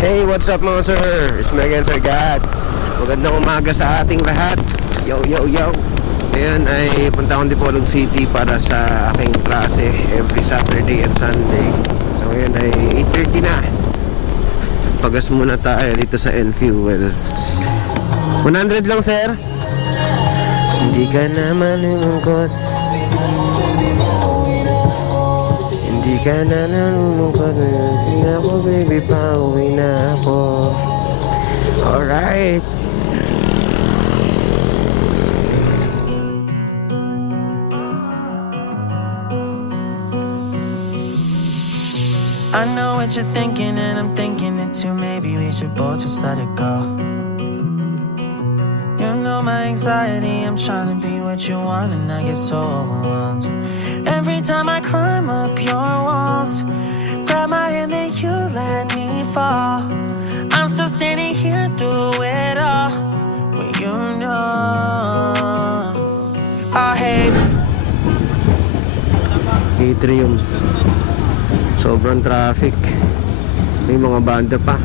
Hey, what's up mga sir? It's Megan Sir God. Magandang umaga sa ating lahat. Yo, yo, yo. Ngayon ay punta akong Dipolog City para sa aking klase every Saturday and Sunday. So ngayon ay 8:30 na. Pagas muna tayo dito sa N-Fuel. 100 lang sir. Hindi ka na malulungkot, hindi ka na nalulungkot. Hindi ako baby, pauwi na ako. Alright. I know what you're thinking and I'm thinking it too. Maybe we should both just let it go. You know my anxiety, I'm trying to be what you want and I get so overwhelmed. Every time I climb up your walls, grab my hand and you let me fall. I'm still standing here through it all, well you know I hate Atrium. Sobrang traffic. May mga banda pa.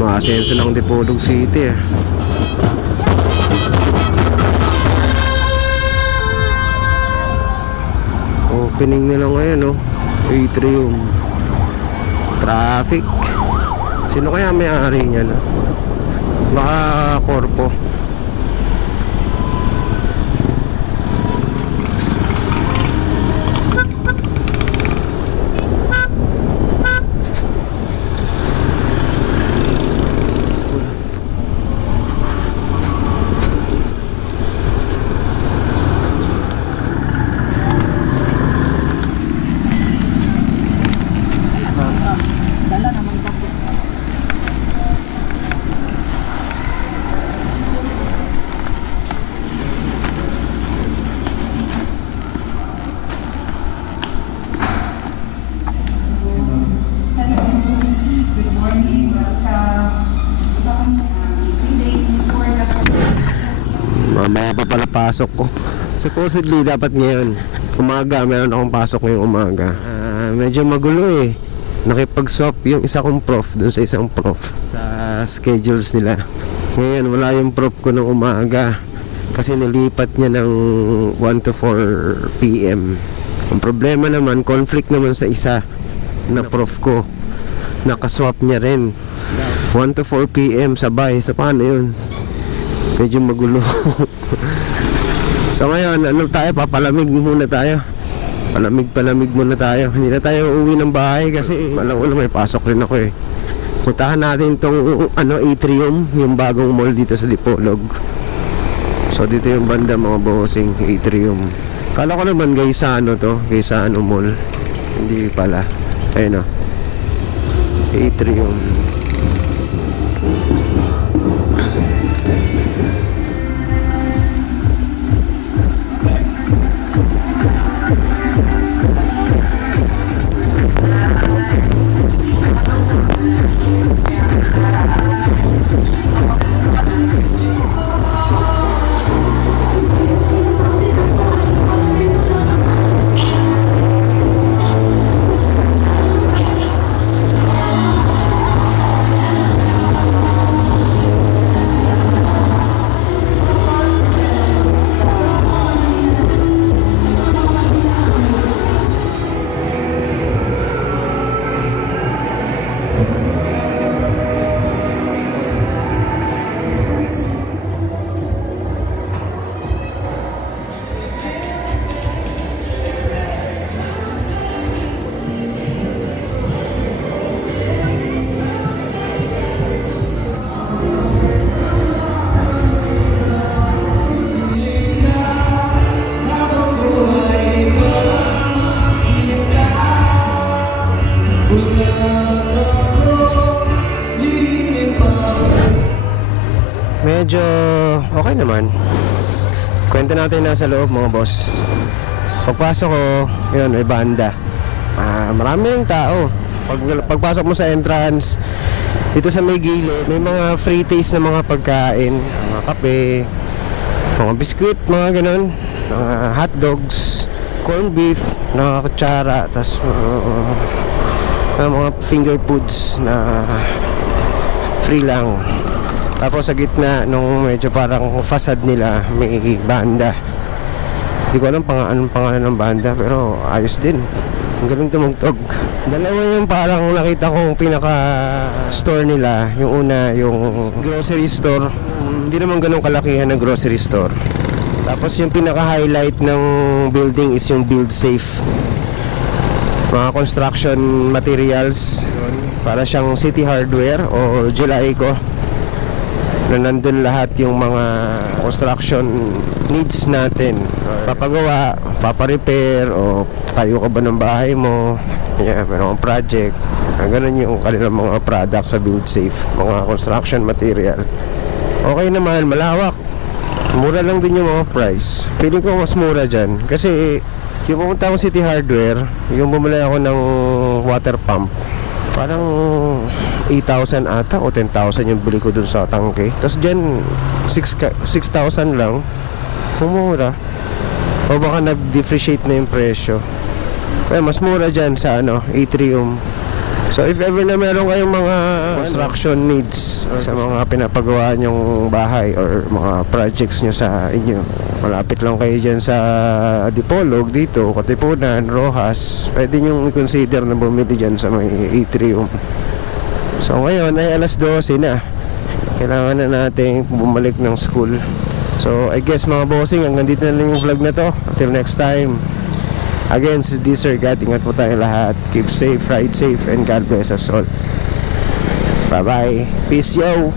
Makasenso ng Dipolog City eh. Opening nila ngayon, oh. Atrium. Traffic. Sino kaya may-ari niyan? Baka Corpo. Mamaya pa pala pasok ko. Supposedly dapat ngayon umaga, meron akong pasok ngayong umaga. Medyo magulo eh. Nakipag-swap yung isa kong prof dun sa isang prof sa schedules nila. Ngayon wala yung prof ko ng umaga kasi nilipat niya ng 1 to 4 PM. Ang problema naman, conflict naman sa isa na prof ko. Nakaswap niya rin 1 to 4 PM sabay. So paano yun? Medyo magulo. So ngayon, ano tayo? Papalamig muna tayo. Palamig muna tayo. Hindi na tayo uuwi ng bahay kasi alam may pasok rin ako eh. Puntahan natin tong Atrium, yung bagong mall dito sa Dipolog. So dito yung banda mga bossing, Atrium. Kala ko naman Gaisano to, Gaisano Mall. Hindi pala. Ayun o, Atrium. Medyo okay naman. Kwento natin nasa loob mga boss. Pagpasok ko, yun, may banda. Marami ng tao. Pagpasok mo sa entrance, dito sa may gilid, may mga free taste na mga pagkain, mga kape, mga biskuit, mga ganun, mga hot dogs, corned beef, na kutsara, tas mga finger foods na free lang. Tapos sa gitna nung medyo parang facade nila may banda. Hindi ko alam anong pangalan ng banda, pero ayos din. Ang galing tumugtog. Dalawa yung parang nakita kong pinaka store nila. Yung una, yung grocery store. Hindi naman ganun kalakihan ng grocery store. Tapos yung pinaka-highlight ng building is yung Build Safe. Mga construction materials. Para siyang City Hardware o Jelaico. Na nandun lahat yung mga construction needs natin. Papagawa, paparepair, o tayo ka ba ng bahay mo. Yeah, meron kang project. Ganun yung kanilang mga products sa Build Safe. Mga construction material. Okay naman, malawak. Mura lang din yung mga price. Feeling ko mas mura dyan. Kasi yung pumunta akong City Hardware, yung bumili ako ng water pump, parang 8,000 ata o 10,000 yung bili ko dun sa tangke. Tapos dyan 6,000 lang. Mumura. O baka nag-depreciate na yung presyo. Kaya mas mura dyan sa Atrium. So if ever na meron kayong mga construction needs sa mga pinapagawa nyong bahay or mga projects nyo sa inyo, malapit lang kayo dyan sa Dipolog dito, Katipunan, Rojas, pwede nyo i-consider na bumili dyan sa may Atrium. So ngayon ay alas 12 na. Kailangan na natin bumalik ng school. So I guess mga bossing, hanggang dito na lang yung vlog na to. Until next time. Again, this is Sir God. Ingat po tayo lahat. Keep safe, ride safe, and God bless us all. Bye-bye. Peace, yo!